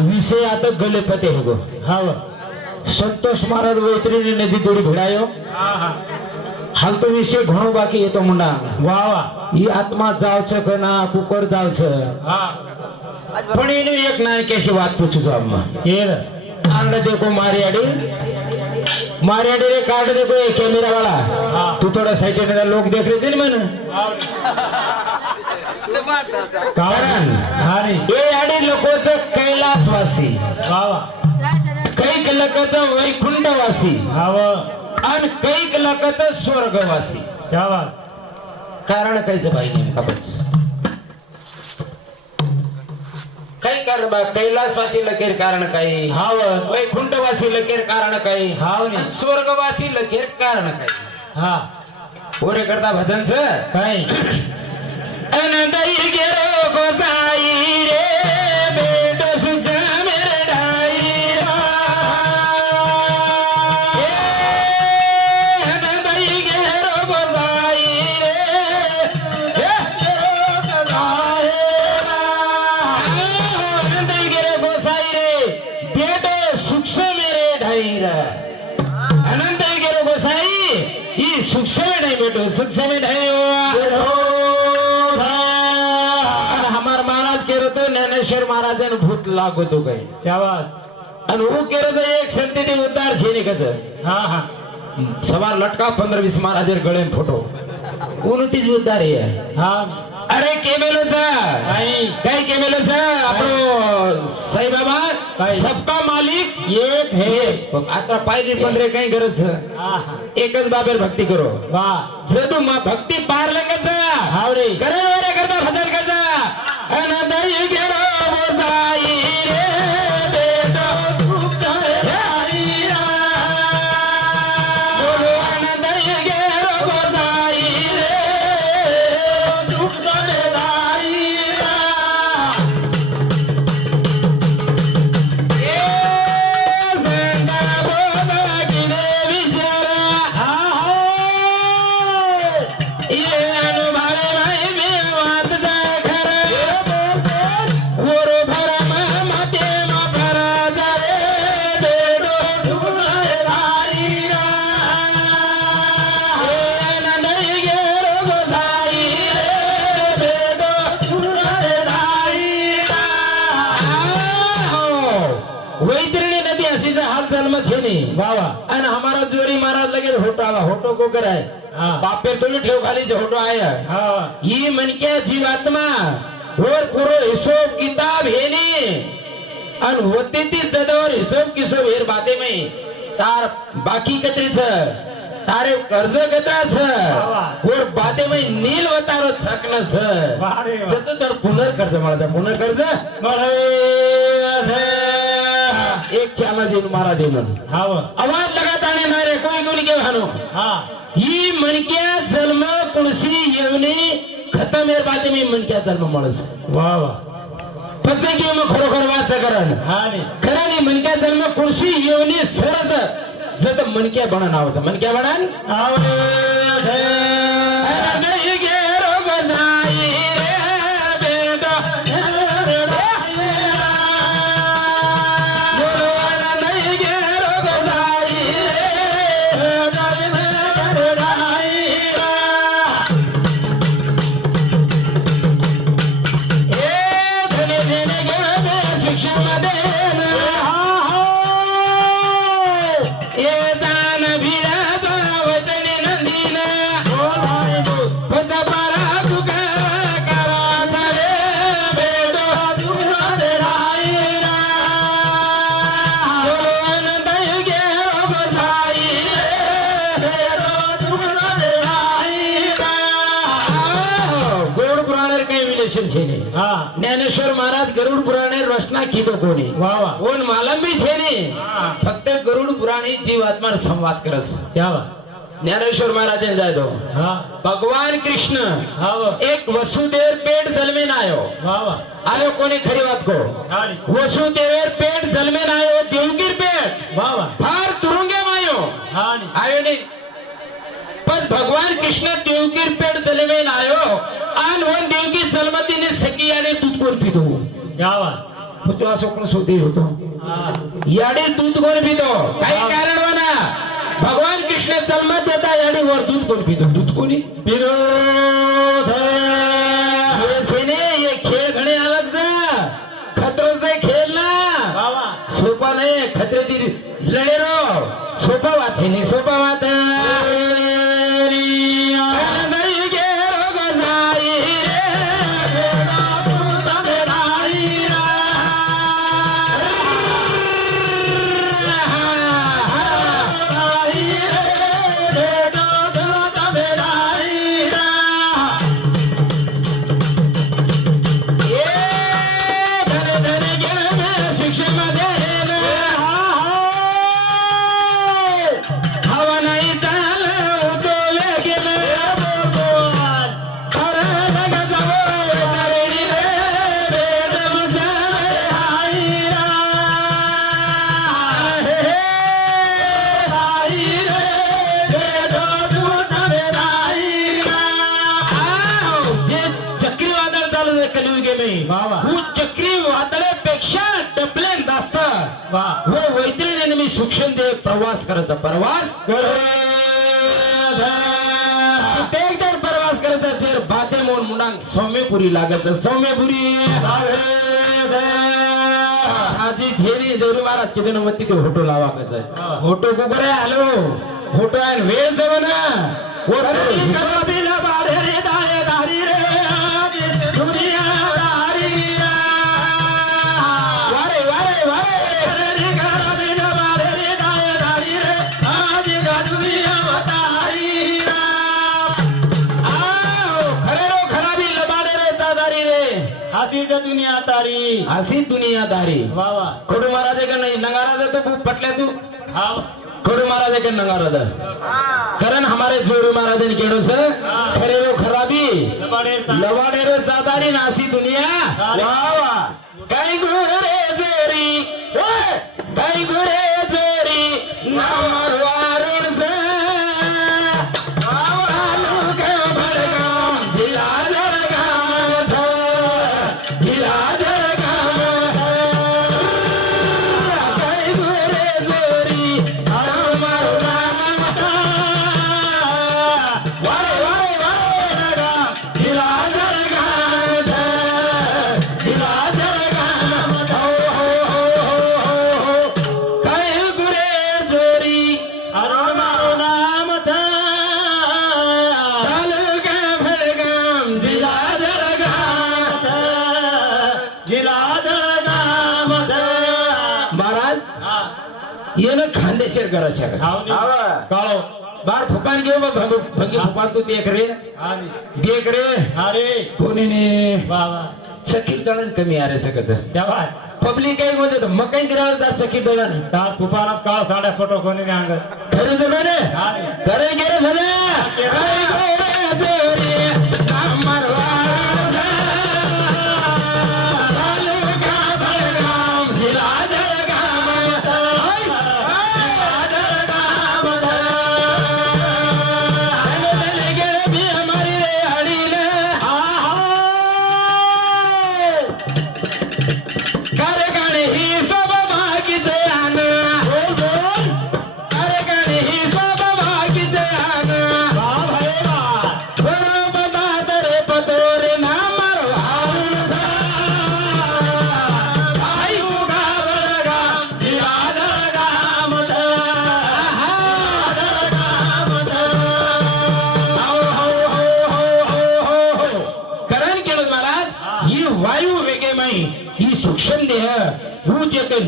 विषय आता गलेपते है गो हाव संतोष महाराज वैतरणी नदी जोडी भिडायो हा हा हाल तो विषय घणो बाकी येतो मुंडा वा वा ही आत्मा जावच कना कुकर जावच हा पण एने एक नानकेशी बात पूछू छो अम्मा केर आंड देखो मारियाडी मारियाडी रे कार्ड देखो ये कैमरा वाला हाँ। तू थोड़ा साइड में लोग देख रहे थे ना मन कारण हारी ये आडी लोकोचं कैलासवासी वा वा कैक लोकांचं वैकुंठवासी हाव आणि कैक लोकांचं स्वर्गवासी क्या बात कारण कायचं पाहिजे खबर काही कारण बा कैलासवासी लकेर कारण काही हाव वैकुंठवासी लकेर कारण काही हाव नी. आणि स्वर्गवासी लकेर कारण काही हा पोरे करता भजनच काय अनंतई गेरो गोसाई रे बेटो सुख मेरे डाईरा ए अनंतई गेरो गोसाई रे अनंतई गेरो गोसाई रे बेटो सुख मेरे डाईरा अनंतई गेरो गोसाई ही सुख में नहीं बेटो सुख में नहीं हमार महाराज के रतो ज्ञानेश्वर महाराज भूत लागो तो काही शाबास आणि वो के रतो एक संती ते उद्धार छेने कच हा हा सवार लटका 15-20 महाराज गळे में फोटो 29 उद्धार है हा अरे केमेलो चा काय काय केमेलो चा आपलो साई बाबा काय? सबका मालिक एक है आता पाहिजे 15 काही गरज हा हा एकच बाबेर भक्ती करो वा जदू मा भक्ती पार लगायचा हाव रे करे रे करता भजन करता अनंतई गेरो गोसाई रे बेटो सुख डाईरा बोलो अनंतई गेरो गोसाई रे सुख डाईरा ए संता बोला की देवी जरा ये अनुभव भाई में बात जाए घर वोरो भरम मते मा भरा जाए दे दो दुसाए धारीरा ये नंदई गेरो गोसाई रे दे दो दुसाए धारीरा वैतरणी नदी असीचा हाल जन्म छेनी वा वा आणि हमारा जोरी महाराज लगे होटो आला होटो को कराय हाँ। बापे तुले ठेव खाली जो होटो आया हा ही मनक्या जीवात्मा और पुरो हिशोब किताब हेनी अन होते ती जदवर हिशोब किशोब हेर बाते में तार बाकी कत्रीच तारे कर्ज गताच और बाते में नील वतारो छकन छ वा रे वा. जतो तर पुनर्कर्ज मला पुनर्कर्ज एक चामाजी महाराज म्हणून हाव आवाज लगाताने नारे कोई कोणी के भानो हा ही मनक्या जन्म कुणसी येवनी खतम एर बाते मी मनक्या जन्म मळस वा वा पचे की मग खरोखर वाच करण हा रे खरानी मनक्या जन्म कुणसी येवनी सरज जत मनक्या बणन आवच मनक्या बणन हाव रे नाही गेरो गजाई रे बेटा बोलो नाही गेरो गजाई ज्ञानेश्वर महाराज गरुड पुराणे रचना कीधो कोणी वा वा कोण मालम बी छे ने फक्त गरुड पुराणी जीवात्मा संवाद करस क्या वा ज्ञानेश्वर महाराज जाय दो हा भगवान कृष्ण हाव एक वसुदेव पेट जलमेन आयो वा वा आयो कोणी खरी बात को हा रे वसुदेव पेट जलमेन आयो देवगीर पेट वा वा फार तुरुंगे मायो हा रे आयो नहीं पण भगवान कृष्ण देवगीर पेट जलमेन आयो आन वन देवगीर जलमतीने सकी आणि दूध कोण पितो क्या वा पुतळा सोकण शोधी होतो याडी दूध कोण पितो काही कारण ना भगवान कृष्ण जन्मात देता याडी वर दूध कोण पितो दूध कोणी विरोध ये खेळ घणे अलग जा खतरो से खेल ना बाबा सोपा नाही खतरे दी लढे रो सोपा वाचे नाही सोपा वात वो वैतरणीने मी सूक्ष्म देव प्रवास करायचा प्रवास एकदम प्रवास करायचा जर बाते मोन मुंडांग सौम्यपुरी लागायचं सौम्यपुरी आजी झेरी जरी महाराज किती नमती ते होटो लावा कसं होटो कुकरे आलो होटो आहे वेळ जव ना दुनिया तारी अशी दुनियादारी वावा खडू महाराज का नाही नंगाराज तो खूप पटल्या तू हाँ खडू महाराज के नंगाराज कारण हमारे जोड़ू महाराज ने केड़ो से खरे रो खराबी लवाड़े रो जादारी नासी दुनिया वावा कई गुरे जोरी कई गुरे जोरी नामर वारुण से खानदेशर करा शकत काळो बार फुकान घेऊ बघ भंगी फुकान तू देख रे अरे कोणी ने बाबा चकीत दळण कमी आहे सकच शाबास पब्लिक काही मध्ये मग काही करायला चकीत दळण तार फुपानात काळ साड्या फोटो कोणी नाही अंगत खरं जमाने करे गेरे भले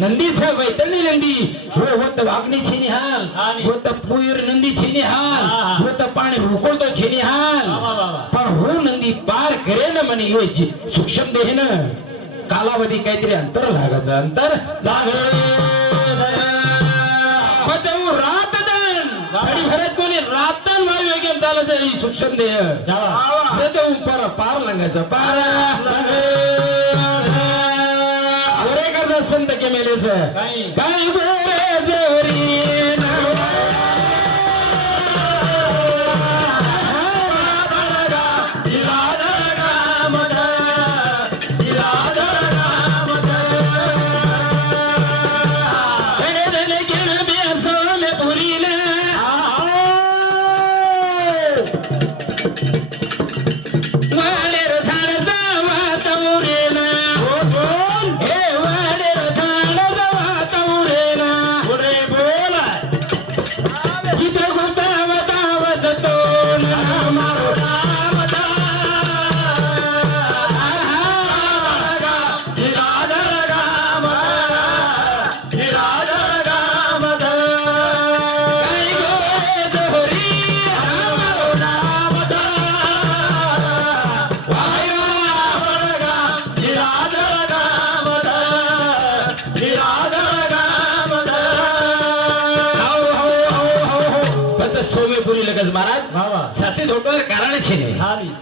नंदी से वैतरणी नंदी वो त वागणी छेनी हाल वो त पुयर नंदी छेनी हाल वो त पाणी उकळतो छेनी हाल पण हो नंदी पार करे ना म्हणे हे सूक्ष्म देह न कालावधी काहीतरी अंतर लागायचं अंतर गाडी भरत कोणी रातन वायू वेगेन चालायचं ही सूक्ष्म देह पर पार लागायचं पार संत के मेले से काही गोरे जोरी સોમેપુરી લગસ મહારાજ વાહ વાહ સાસી ધોટો કારણ છે ને હાલી